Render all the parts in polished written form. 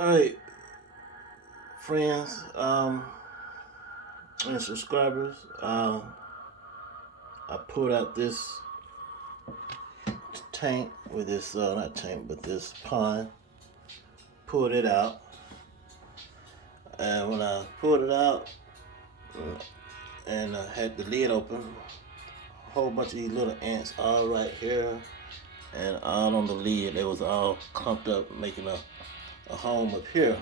Alright, friends, and subscribers, I pulled out this tank with this, not tank, but this pond. Pulled it out, and when I pulled it out and had the lid open, a whole bunch of these little ants all right here and all on the lid. They was all clumped up, making a home up here.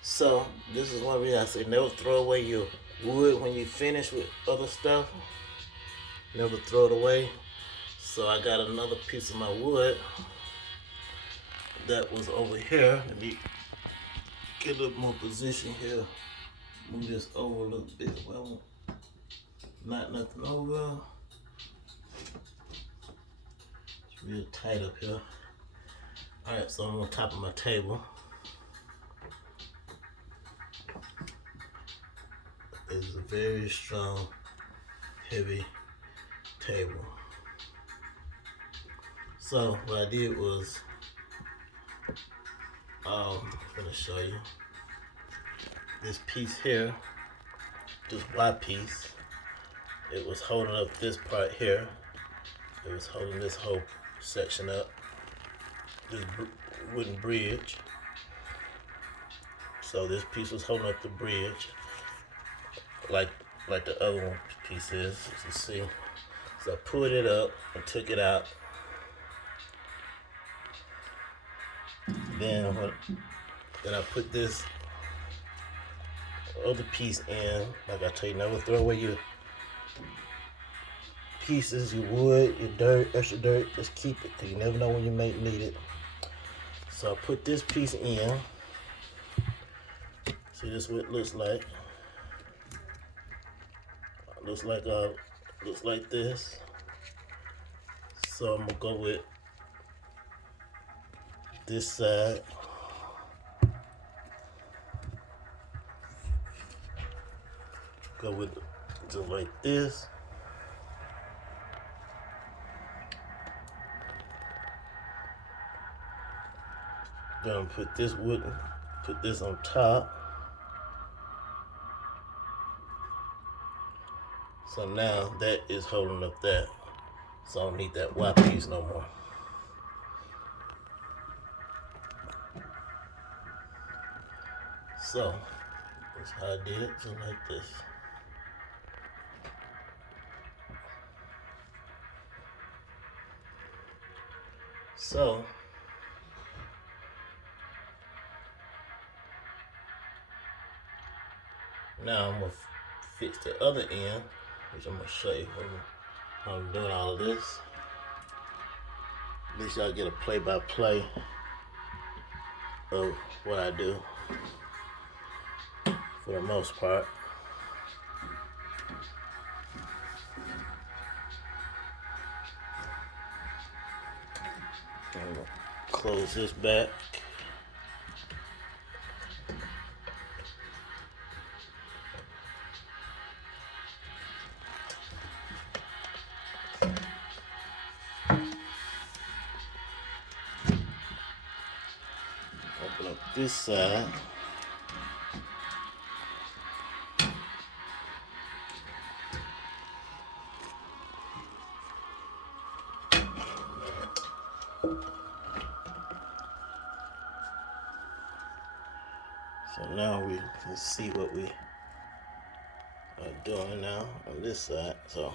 So this is one reason I say never throw away your wood when you finish with other stuff. Never throw it away. So I got another piece of my wood that was over here. Let me get a little more position here. Move this over a little bit. Well, not nothing over. It's real tight up here. Alright, so I'm on top of my table. It's a very strong, heavy table. So what I did was, I'm gonna show you this piece here, this Y piece. It was holding up this part here. It was holding this whole section up, this wooden bridge. So this piece was holding up the bridge, like the other one piece is, as you see. So I pulled it up and took it out. Then I put this other piece in. Like I tell you, never throw away your pieces, your wood, your dirt, extra dirt. Just keep it, because you never know when you may need it. So I put this piece in. See, this is what it looks like. Looks like this. So I'm gonna go with this side. Go with just like this. Then put this on top. So now that is holding up that. So I don't need that Y piece no more. So that's how I did it, just like this. So now I'm gonna fix the other end, which I'm gonna show you how I'm doing all of this. At least y'all get a play-by-play of what I do for the most part. I'm gonna close this back. Open up this side. So now we can see what we are doing now on this side. So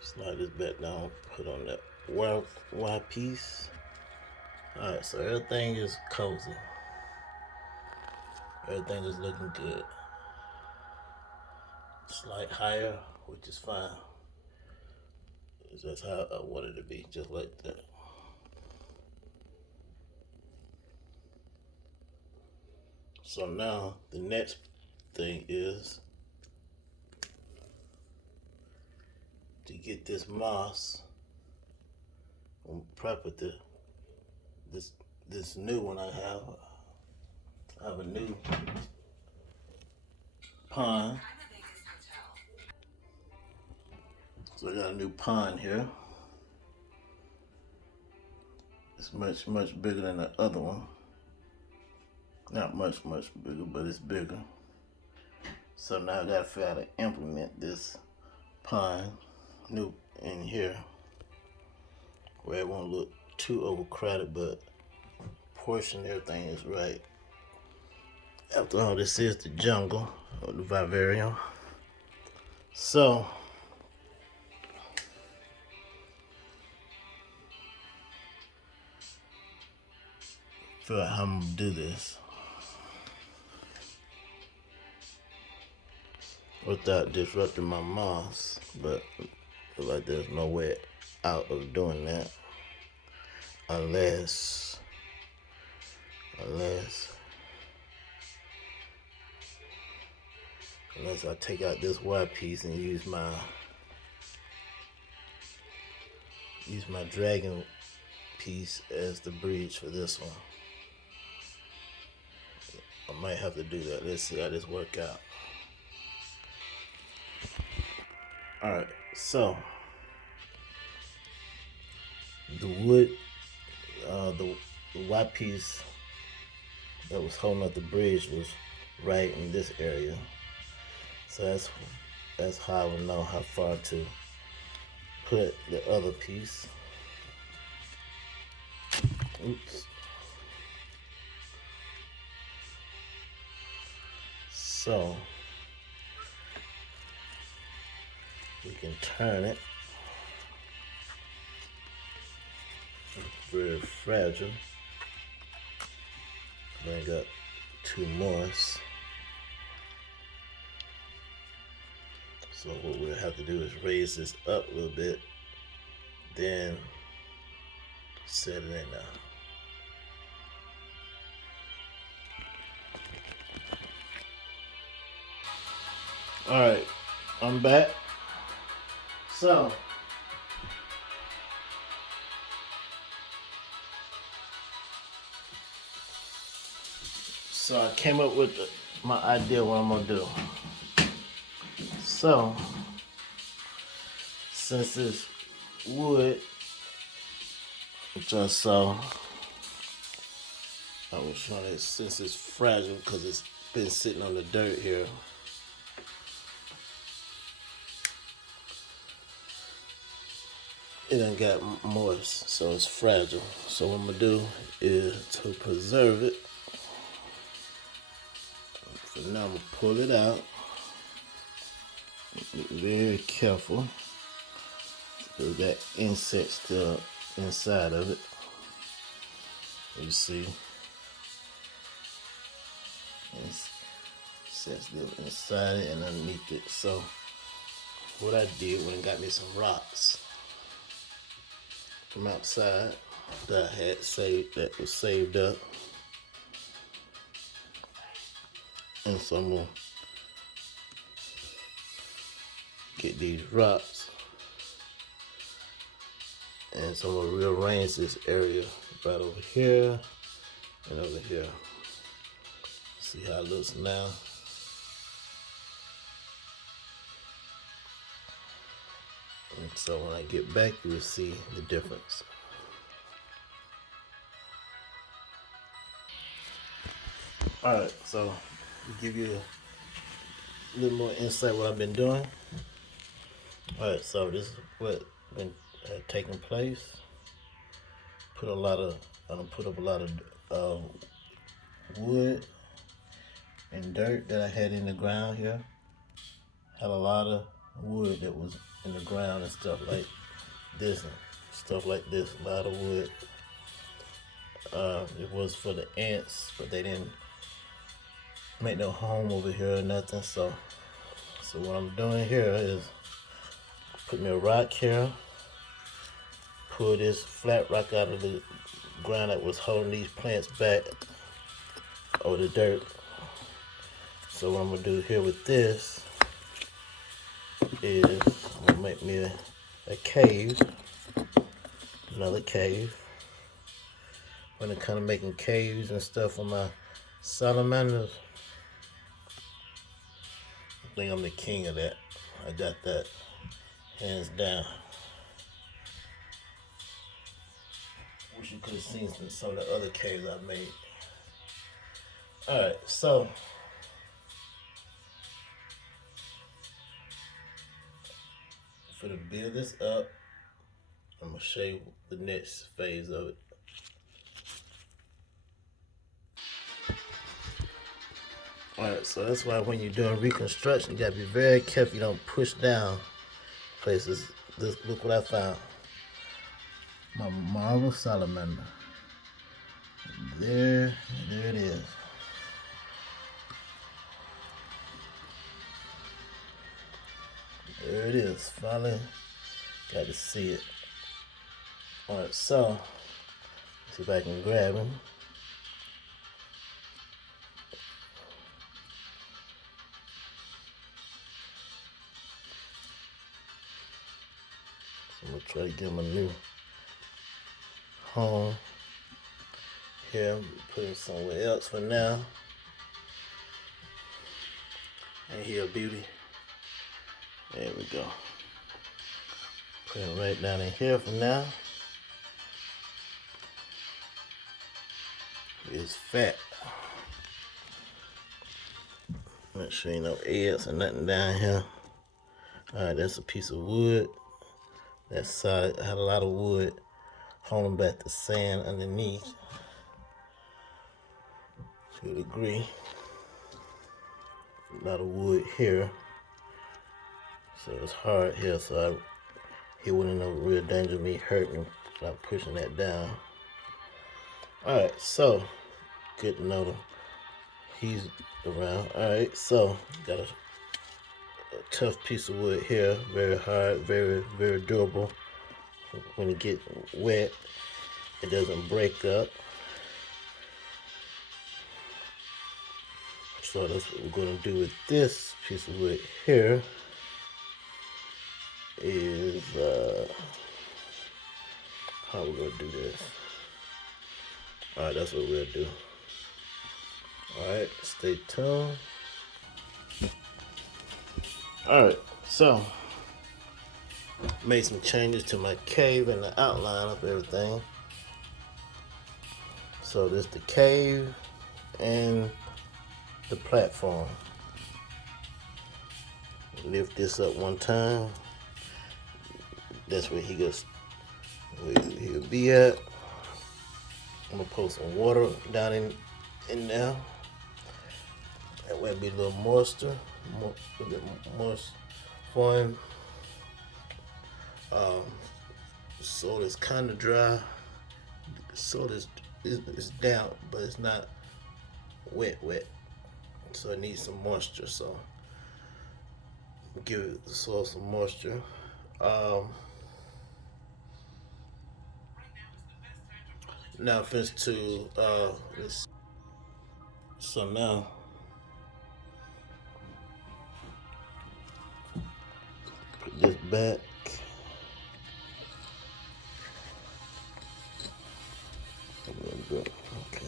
slide this back down, put on that Y piece. Alright, so everything is cozy. Everything is looking good. Slight higher, which is fine. That's how I want it to be, just like that. So now the next thing is to get this moss on property. This new one I have a new pond. So I got a new pond here. It's much bigger than the other one. Not much bigger, but it's bigger. So now I gotta figure out how to implement this pine new in here where it won't look too overcrowded, but portion everything is right. After all, this is the jungle of the vivarium. So figure out how I'm gonna do this without disrupting my moss, but like there's no way out of doing that unless I take out this wide piece and use my dragon piece as the bridge for this one. I might have to do that. Let's see how this work out. Alright, so the wood, the white piece that was holding up the bridge was right in this area. So that's how I would know how far to put the other piece. Oops. So we can turn it. It's very fragile. I got too moist. So what we'll have to do is raise this up a little bit, then set it in now. Alright, I'm back. So I came up with my idea what I'm gonna do. So since it's wood, which I saw, I was trying to, since it's fragile because it's been sitting on the dirt here, it done got moist, so it's fragile. So what I'm gonna do is to preserve it. For now, I'm gonna pull it out. Be very careful because that insect's still inside of it. You see, insect's still inside it and underneath it. So what I did when I got me some rocks from outside that I had saved, that was saved up, and so I'm gonna get these rocks, and so I'm gonna rearrange this area right over here and over here. See how it looks now. And so when I get back, you will see the difference. Alright, so to give you a little more insight what I've been doing. Alright, so this is what been taking place. I done put up a lot of wood and dirt that I had in the ground here. Had a lot of wood that was in the ground and stuff like this and stuff like this. A lot of wood. It was for the ants, but they didn't make no home over here or nothing. So what I'm doing here is put me a rock here. Pull this flat rock out of the ground that was holding these plants back, or the dirt. So what I'm gonna do here with this is I'm gonna make me a cave, another cave. I'm gonna kind of making caves and stuff for my salamanders. I think I'm the king of that. I got that hands down. you could have seen some of the other caves I made. Alright, so for to build this up, I'm going to show you the next phase of it. Alright, so that's why when you're doing reconstruction, you gotta be very careful you don't push down places. Look what I found. My marble salamander. There it is. There it is. Finally got to see it. Alright, so let's see if I can grab him. So I'm gonna try to give him a new home. Here, put him somewhere else for now. Ain't he a beauty? There we go. Put him right down in here for now. It's fat. Make sure ain't no eggs or nothing down here. Alright, that's a piece of wood. That side had a lot of wood holding back the sand underneath. To a degree. A lot of wood here. So it's hard here, so he wouldn't in no real danger of me hurting him without pushing that down. Alright, so good to know that he's around. Alright, so got a tough piece of wood here, very hard, very, very durable. When it gets wet, it doesn't break up. So that's what we're going to do with this piece of wood here. Is how we're going to do this. Alright, that's what we'll do. Alright, stay tuned. Alright, so made some changes to my cave and the outline of everything. So there's the cave and the platform. Lift this up one time. That's where he'll be at. I'm gonna pour some water down in there. That way it'll be a little moisture, a bit moist for him. Soil is kind of dry. Soil is damp, but it's not wet. So it needs some moisture. So give the soil some moisture. Now I'm finished to this. So now put this back. Okay.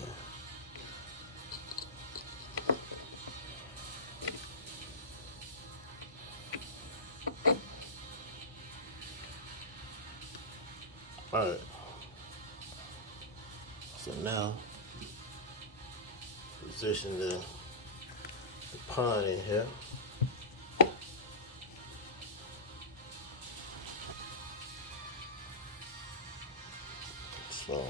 All right. So now position the pond in here. So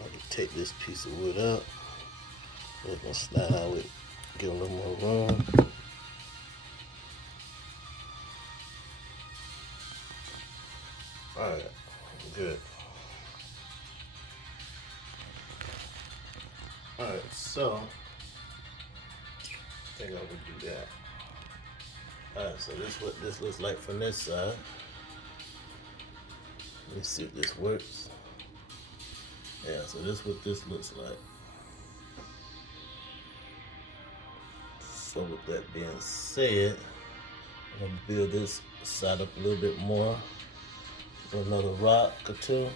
I can take this piece of wood up. Let it slide out with, give a little more room. Alright, good. Alright, so I think I would do that. Alright, so this is what this looks like from this side. Let me see if this works. Yeah, so this is what this looks like. So with that being said, I'm gonna build this side up a little bit more with another rock or two.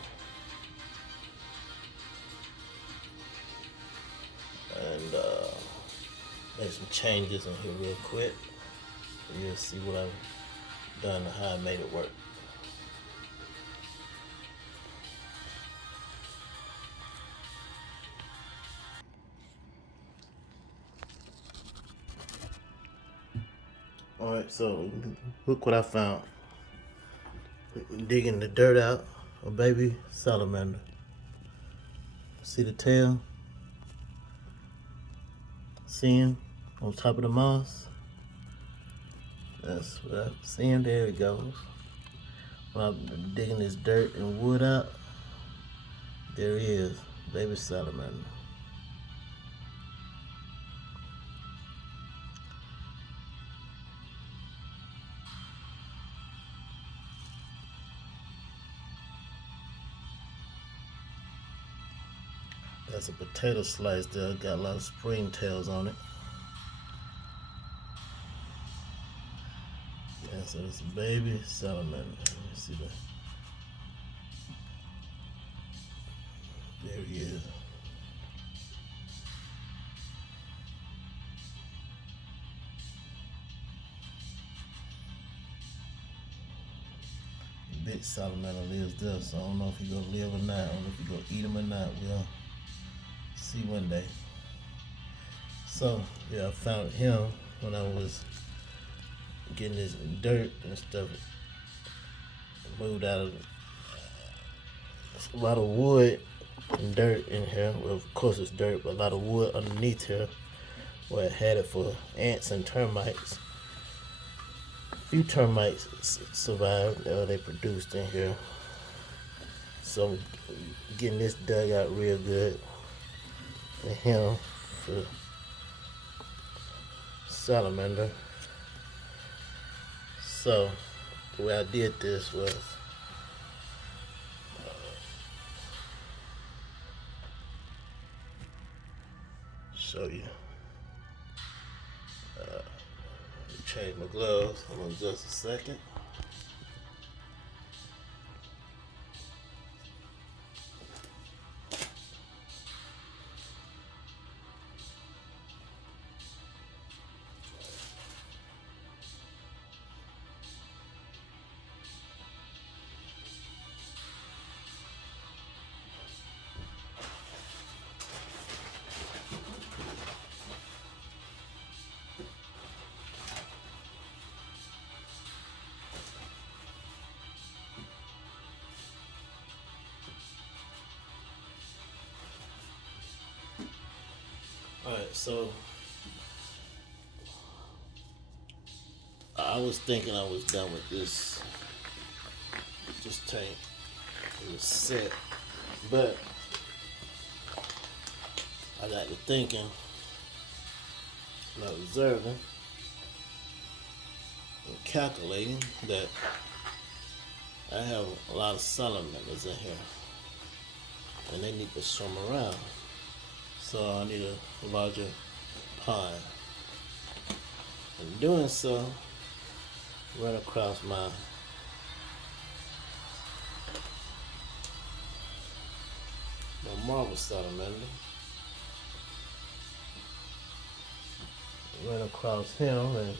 And make some changes in here real quick. And you'll see what I've done and how I made it work. Alright, so look what I found. Digging the dirt out, a baby salamander. See the tail? See him on top of the moss? That's what I'm seeing. There it goes. While I'm digging this dirt and wood out, there he is, baby salamander. That's a potato slice there. Got a lot of springtails on it. Yeah, so it's a baby salamander. Let me see that. There he is. Big salamander lives there, so I don't know if he's gonna live or not. I don't know if he's gonna eat him or not. We'll see one day. So yeah, I found him when I was getting this dirt and stuff moved out of a lot of wood and dirt in here. Well, of course it's dirt, but a lot of wood underneath here where I had it for ants and termites. A few termites survived, they produced in here. So I'm getting this dug out real good for him, for salamander. So the way I did this was show you. Change my gloves. Hold on just a second. Alright, so I was thinking I was done with this tank. It was set, but I got to thinking and observing and calculating that I have a lot of salamanders in here and they need to swim around. So I need a larger pond. In doing so, run across my marble salamander. Run across him, and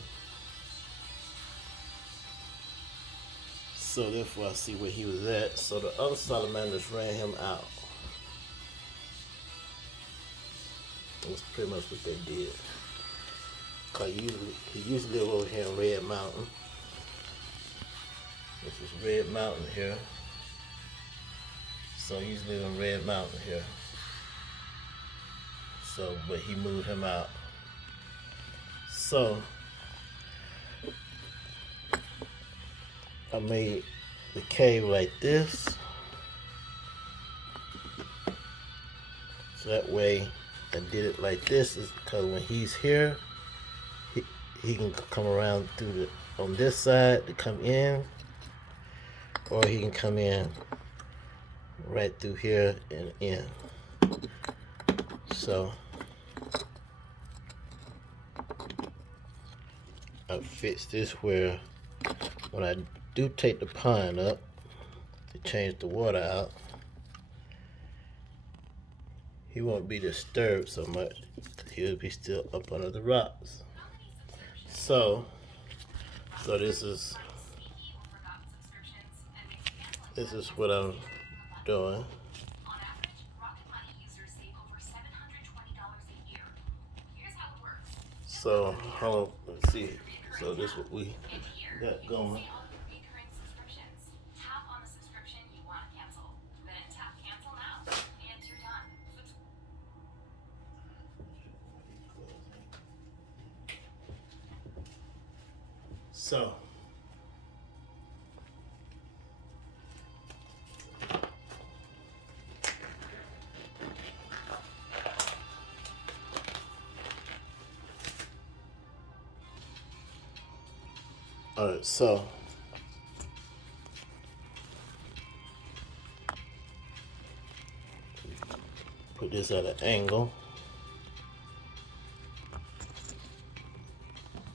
so therefore I see where he was at. So the other salamanders ran him out. That's pretty much what they did. Cause he usually live over here in Red Mountain. This is Red Mountain here. So he usually live in Red Mountain here. So, but he moved him out. So I made the cave like this. So that way I did it like this is because when he's here, he can come around through on this side to come in, or he can come in right through here and in. So I fixed this where when I do take the pond up to change the water out, he won't be disturbed so much. He'll be still up under the rocks. So this is what I'm doing. So let's see. So this is what we got going. So all right, so put this at an angle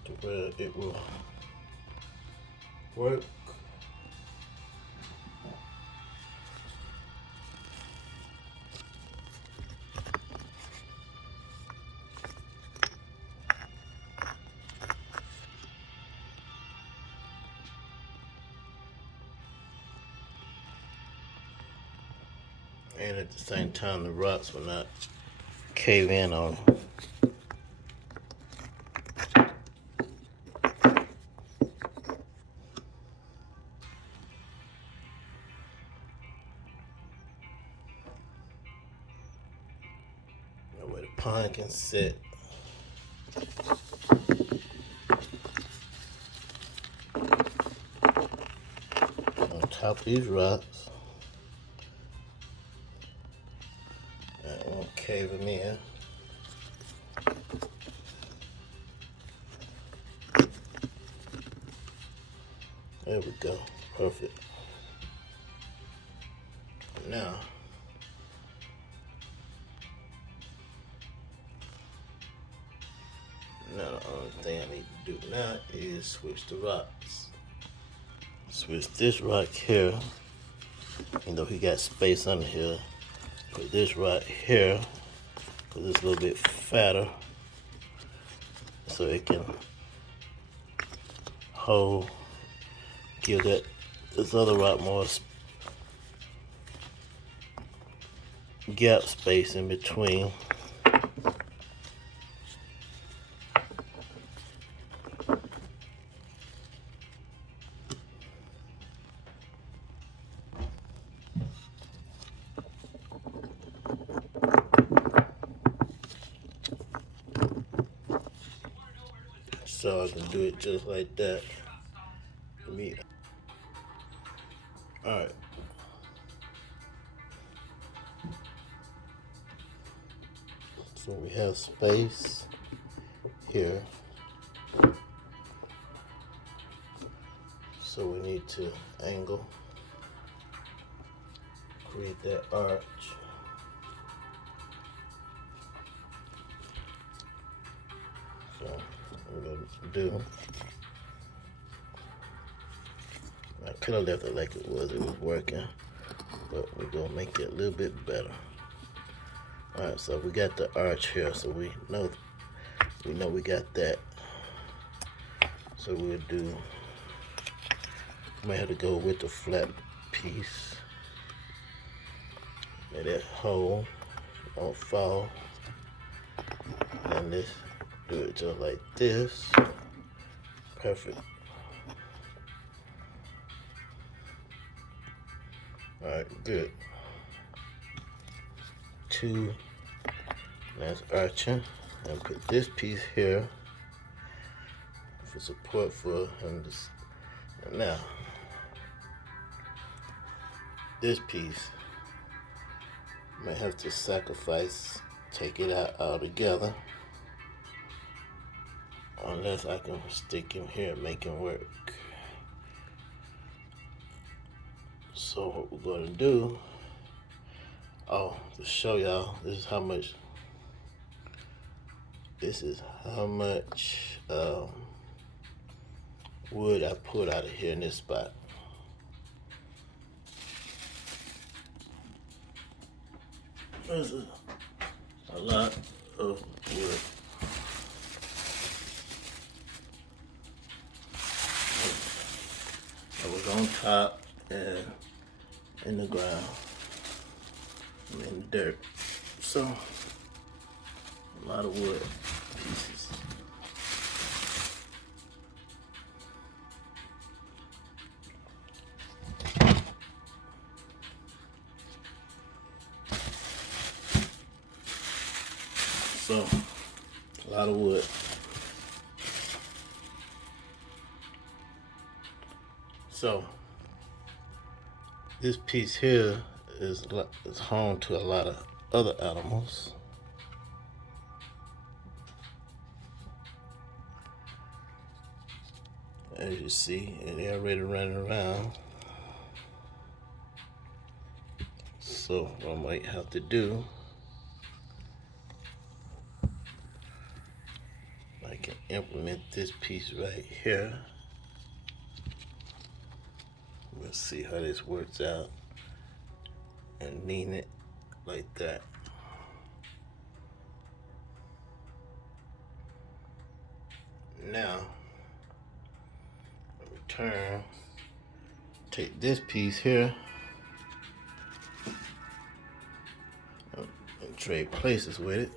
to where it will work. And at the same time, the rocks will not cave in on them. That way the pond can sit. On top of these rocks. That won't cave them in. There we go. Perfect. Now, the only thing I need to do now is switch the rocks. Switch this rock here. Even though he got space under here, put this rock here because it's a little bit fatter, so it can hold, give this other rock more gap space in between. So I can do it just like that. Alright. So we have space here. So we need to angle, create that arch. So what we're gonna do, I could have left it like it was working, but we're gonna make it a little bit better. Alright, so we got the arch here, so we know we got that. So we'll do, might have to go with the flat piece. Let that hole don't fall. And let's do it just like this. Perfect. Alright, good. Two, that's arching. And put this piece here for support for him to. Now, this piece may have to sacrifice, take it out altogether, unless I can stick him here and make him work. So what we're gonna do, to show y'all, this is how much wood I pulled out of here in this spot. This is a lot of wood. It was on top and in the ground, in the dirt. So, a lot of wood pieces. So, a lot of wood. So, this piece here is home to a lot of other animals. As you see, they're already running around. So what I might have to do, I can implement this piece right here. We'll see how this works out and lean it like that. Now, return, take this piece here and trade places with it.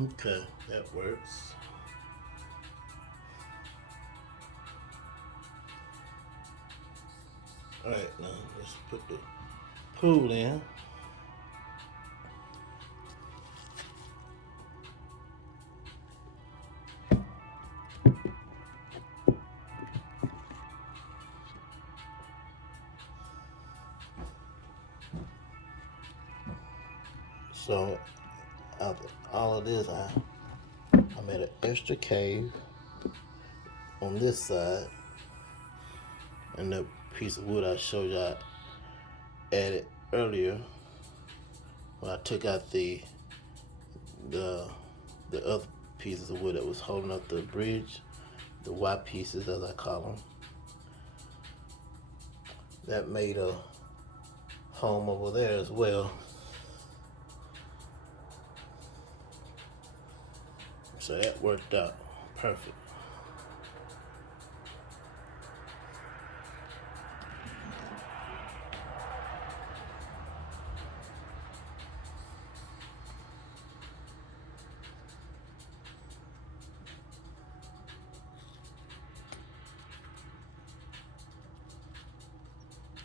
Okay, that works. All right, now let's put the pool in. So after all of this, I made an extra cave on this side, and the piece of wood I showed you I added earlier when I took out the other pieces of wood that was holding up the bridge, the Y pieces as I call them. That made a home over there as well. So that worked out perfect.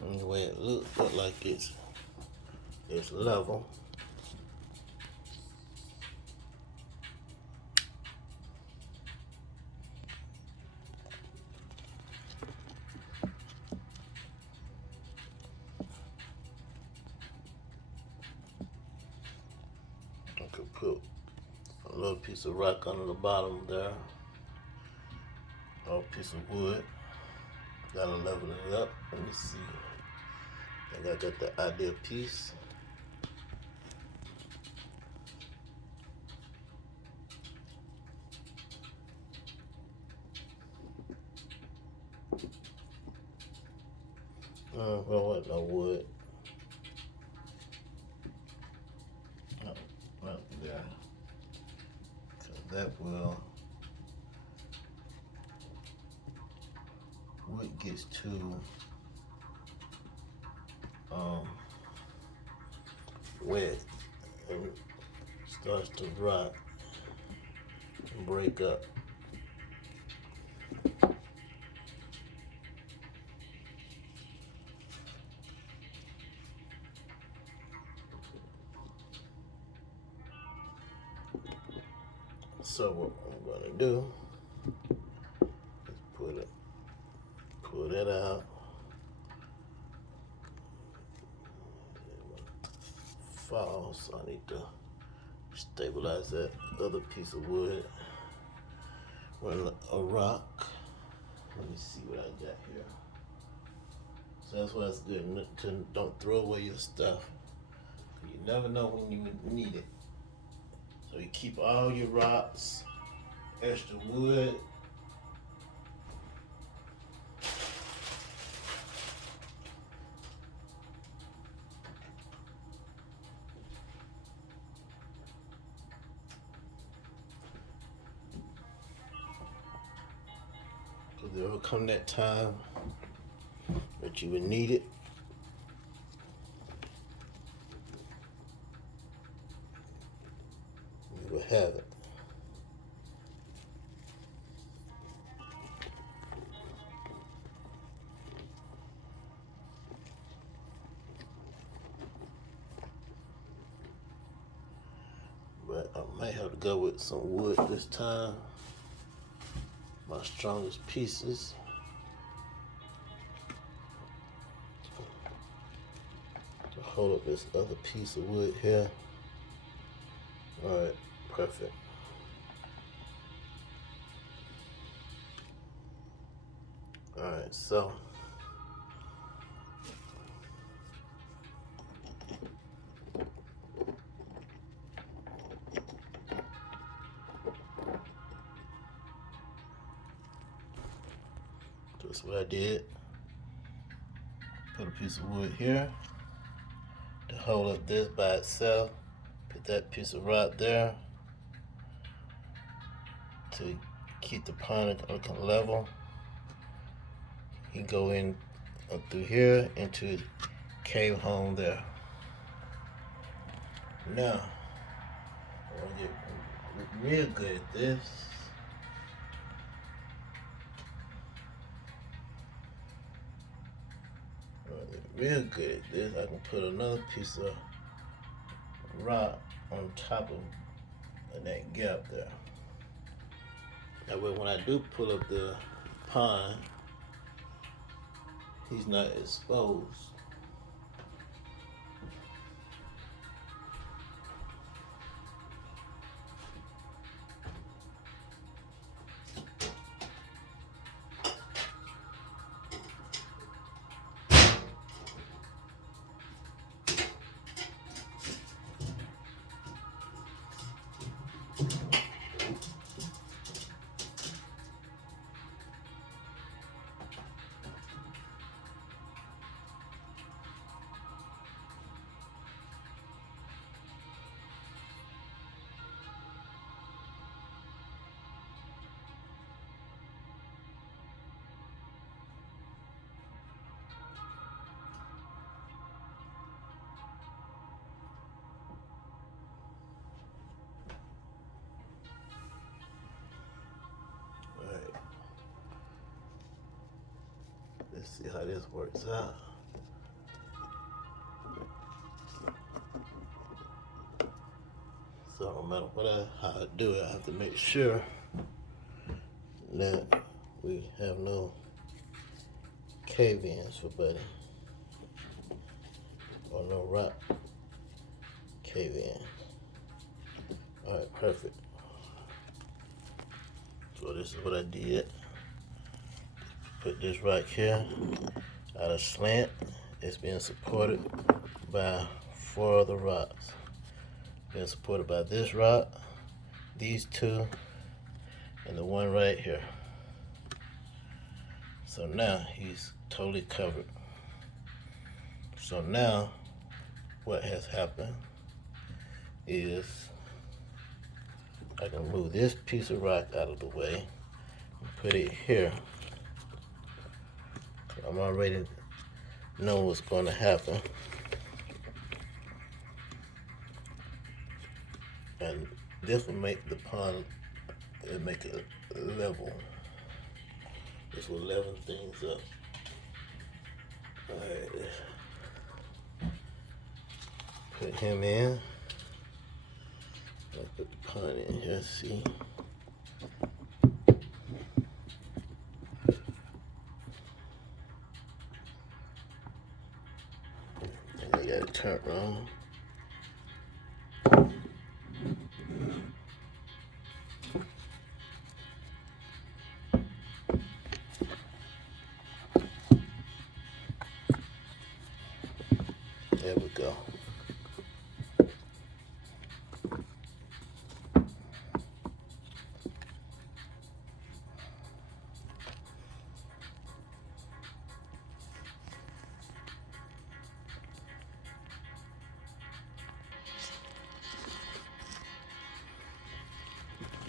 And the way it look like it's level. I could put a little piece of rock under the bottom there, or a piece of wood. That'll level it up. Let me see. I think I got the ideal piece. Well, what, no wood. Not there. So that will, wood gets too wet and it starts to rot and break up. So what I'm gonna do is pull that out, fall, so I need to stabilize that other piece of wood. Run a rock. Let me see what I got here. So that's why it's good to don't throw away your stuff. You never know when you need it. So you keep all your rocks, extra wood. Because there will come that time that you would need it. You will have it. But I might have to go with some wood this time. My strongest pieces. To hold up this other piece of wood here. Alright, perfect. Alright, so that's what I did. Put a piece of wood here to hold up this by itself. Put that piece of rock there to keep the pond looking level. You can go in through here into his cave home there. Now, I want to get real good at this. Real good at this. I can put another piece of rock on top of that gap there. That way when I do pull up the pond, he's not exposed. Let's see how this works out. So no matter how I do it, I have to make sure that we have no cave-ins for Buddy, or no rock cave-in. All right, perfect. So this is what I did. Put this right here at a slant. It's being supported by 4 other rocks. Being supported by this rock, these 2, and the one right here. So now he's totally covered. So now what has happened is I can move this piece of rock out of the way and put it here. I'm already know what's going to happen. And this will make the pond, it'll make it level. This will level things up. Alright. Put him in. I'll put the pond in here, see? And I got it turned around.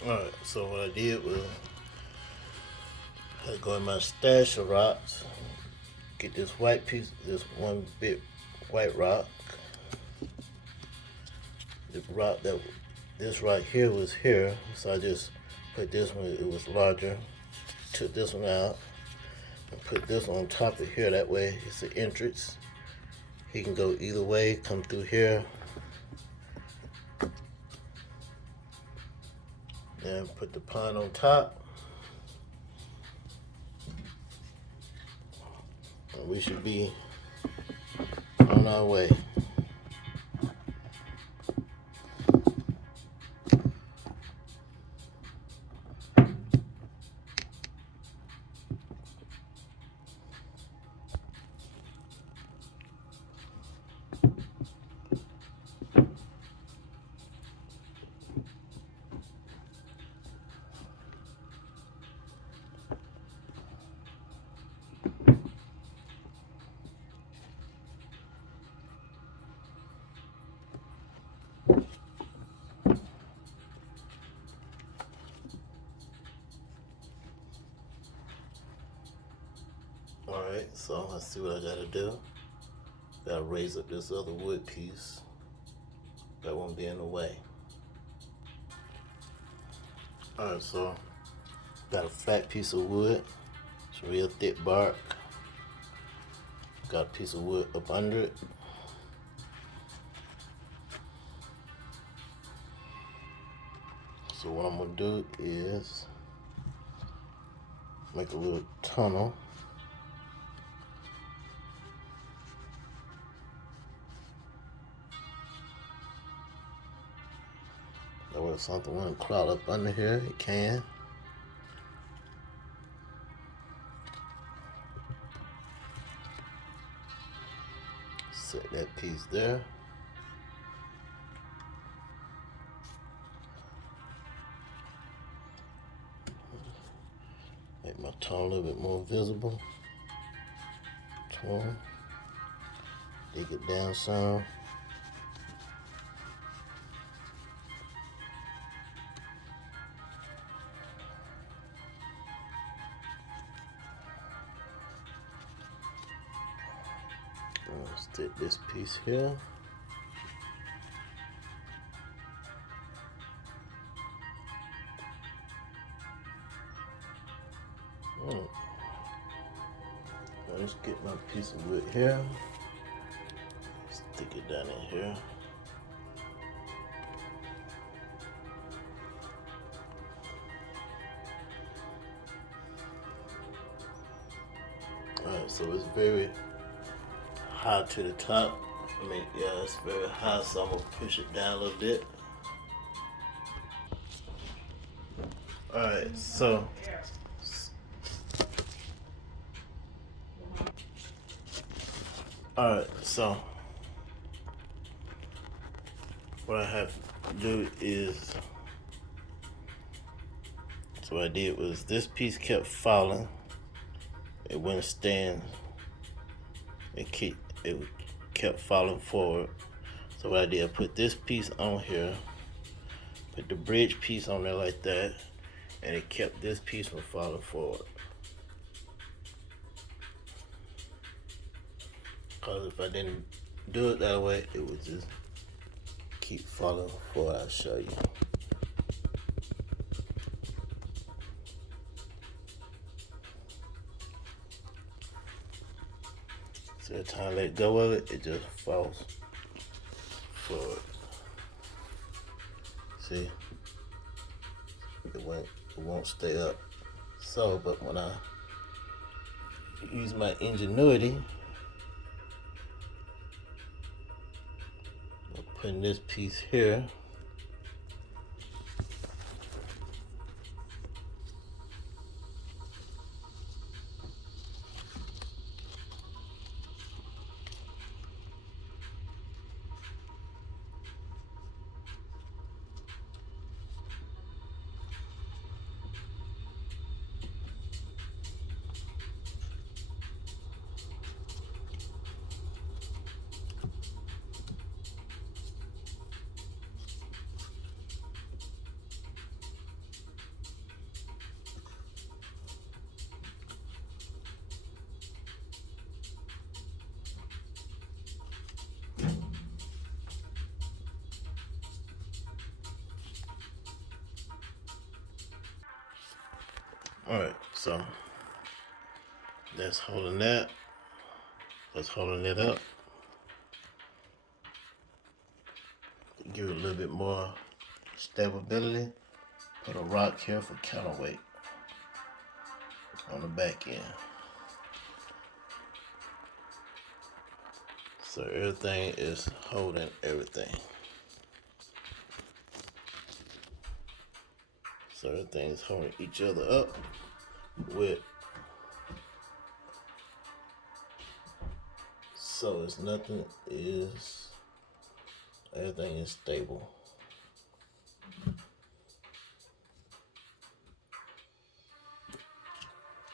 Alright, so what I did was I go in my stash of rocks, get this white piece, this one big white rock. The rock that this right here was here, so I just put this one, it was larger, took this one out and put this on top of here. That way it's the entrance. He can go either way, come through here. Then put the pond on top. And we should be on our way. Alright, so let's see what I gotta do. Gotta raise up this other wood piece. That won't be in the way. Alright, so got a flat piece of wood. It's real thick bark. Got a piece of wood up under it. So what I'm gonna do is make a little tunnel. That way if something wouldn't crawl up under here, it can. Set that piece there. Make my tunnel a little bit more visible. Tunnel. Dig it down some. Stick this piece here. Let's get my piece of wood here. Stick it down in here. Alright, so it's very high to the top. I mean, yeah, it's very high, so I'm gonna push it down a little bit. Alright, so what I have to do is, so what I did was this piece kept falling. It wouldn't stand. It kept falling forward. So what I did, I put this piece on here, put the bridge piece on there like that, and it kept this piece from falling forward. Because if I didn't do it that way, it would just keep falling forward. I'll show you. So every time I let go of it, it just falls forward. See? It won't stay up. So, but when I use my ingenuity, I'm putting this piece here. Alright, so that's holding that. That's holding it up. Give it a little bit more stability. Put a rock here for counterweight on the back end. So everything is holding everything. So everything is holding each other up with, so it's nothing is, everything is stable.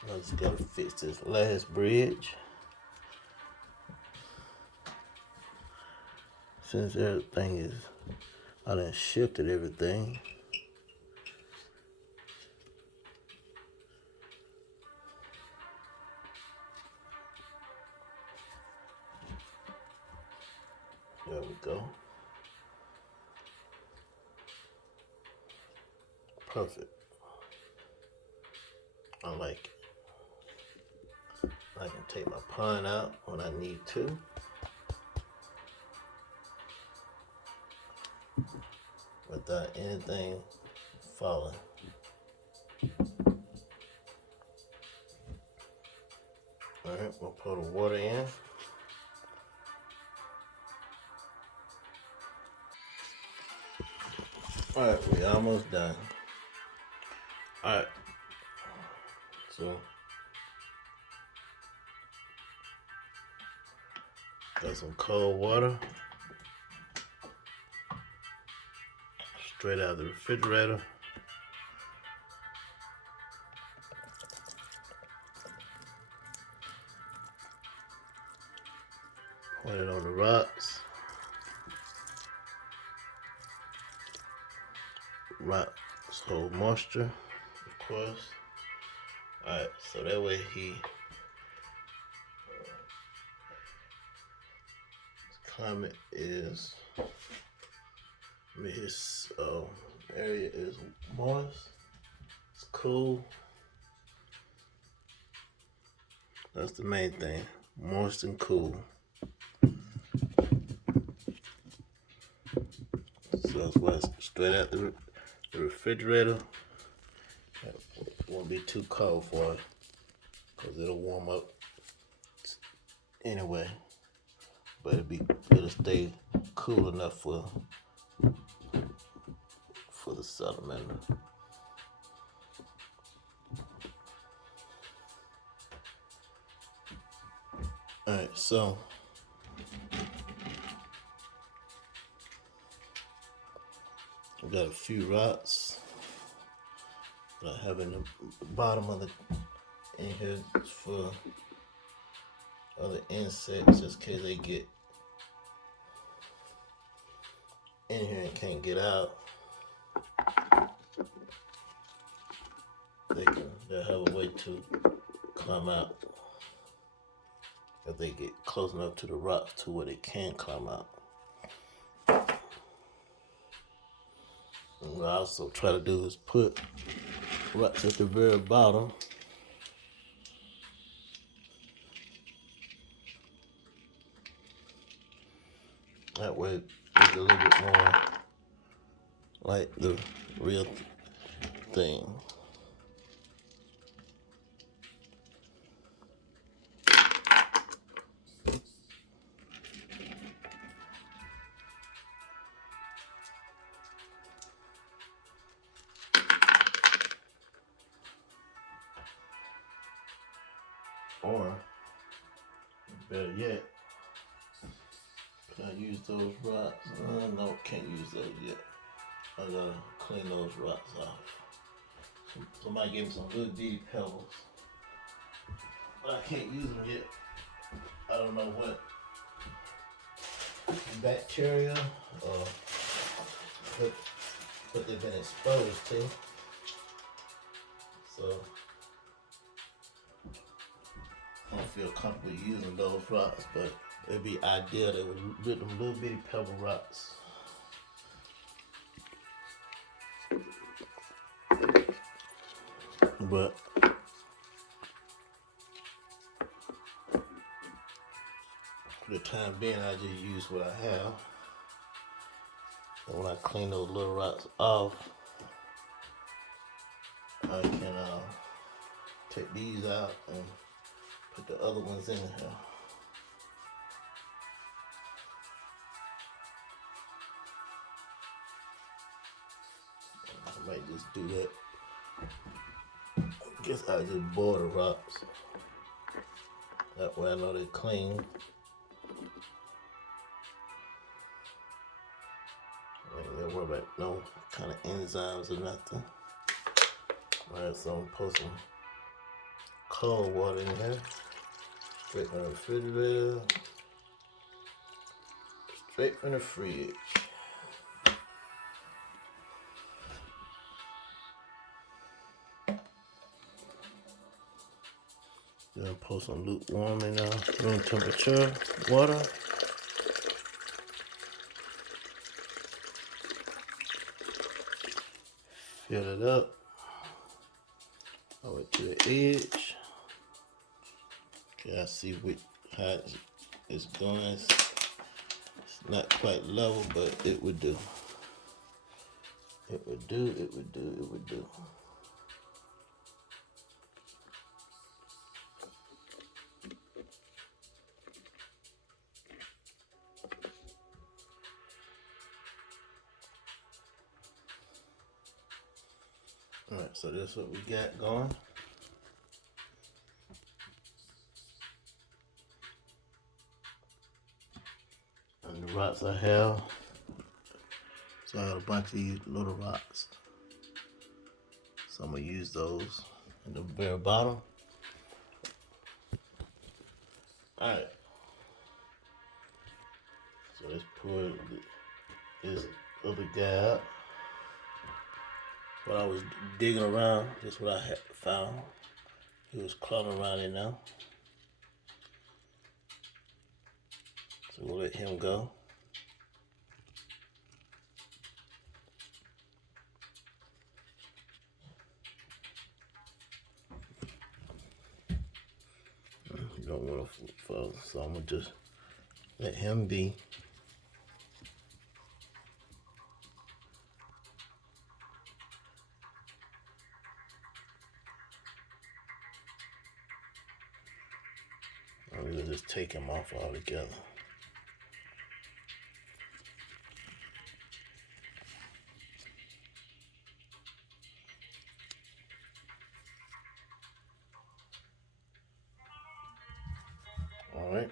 I just gotta fix this last bridge. Since everything is, I done shifted everything. There we go. Perfect. I like it. I can take my pine out when I need to. Without anything falling. Alright, we'll pour the water in. Alright, we're almost done. Alright. So got some cold water straight out of the refrigerator. Pour it on the rocks. Rocks hold moisture, of course. Alright, so that way his climate is, his area is moist, it's cool. That's the main thing, moist and cool. So that's why it's straight out the refrigerator. It won't be too cold for it because it'll warm up anyway. But it'll stay cool enough for the salamander. Alright, so I got a few rods that I have in the bottom of the in here for other insects, just in case they get in here and can't get out. They'll have a way to climb out if they get close enough to the rocks to where they can climb out. And what I also try to do is put rocks at the very bottom. That way it's a little bit more like the real thing. Or, better yet, can I use those rocks? No, can't use those yet. I gotta clean those rocks off. Somebody gave me some good deep pebbles, but I can't use them yet. I don't know what bacteria or what they've been exposed to. So I don't feel comfortable using those rocks, but it'd be ideal they would get them little bitty pebble rocks. But For the time being, I just use what I have. And when I clean those little rocks off, I can take these out and put the other ones in here. I might just do that. I guess I just boil the rocks. That way I know they're clean. I ain't gotta worry about no kind of enzymes or nothing. Alright, so I'm gonna put some cold water in here. Straight from the refrigerator. Straight from the fridge. Then pour some lukewarm in room temperature water. Fill it up over to the edge. Okay, I see how it's going. It's not quite level, but it would do. It would do, it would do, it would do. Alright, so that's what we got going. And the rocks I have, so I have a bunch of these little rocks. So I'm gonna use those in the very bottom. Alright. So let's pour this other guy out. When I was digging around, just what I had found. He was crawling around in now. So we'll let him go. You don't want to fall, so I'm gonna just let him be. I'm gonna just take him off altogether. Alright,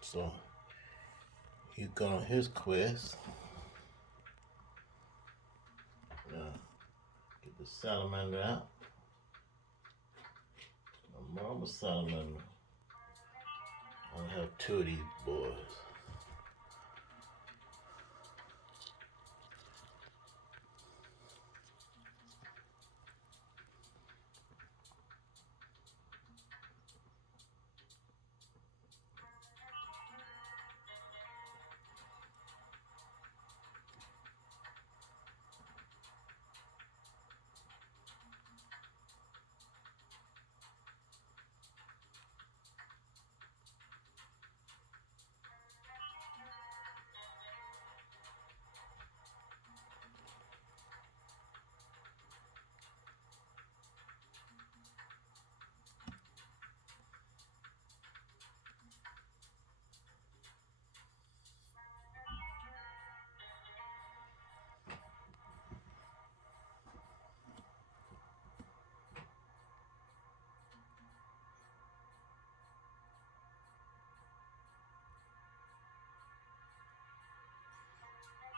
so he's gone on his quest. Now, get the salamander out. My mama salamander. I have two of these boys.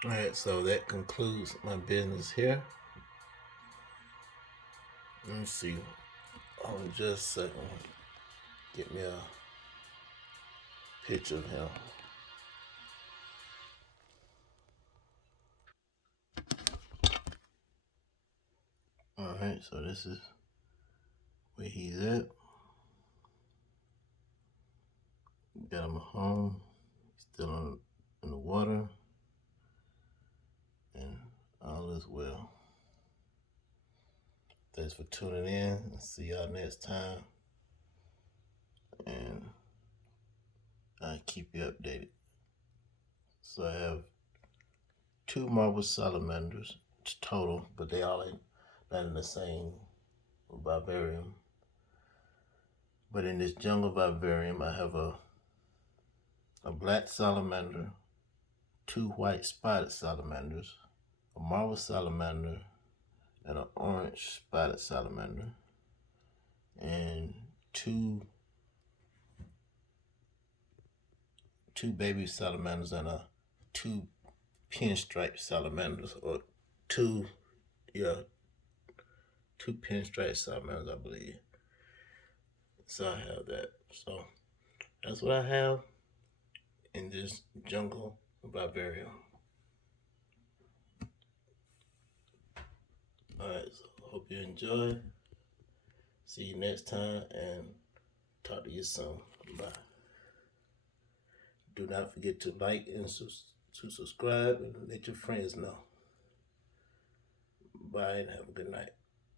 Alright, so that concludes my business here. Let me see. Hold on just a second. Get me a picture of him. Alright, so this is where he's at. Got him home. He's still in the water. And all is well. Thanks for tuning in. I'll see y'all next time. And I keep you updated. So I have 2 marble salamanders total, but they all ain't not in the same vivarium. But in this jungle vivarium, I have a black salamander, 2 white spotted salamanders, a marble salamander, and an orange spotted salamander, and two baby salamanders and 2 pinstripe salamanders, or 2 pinstripe salamanders, I believe. So I have that. So that's what I have in this jungle vivarium. Alright, so hope you enjoy. See you next time and talk to you soon. Bye. Do not forget to like and to subscribe and let your friends know. Bye and have a good night.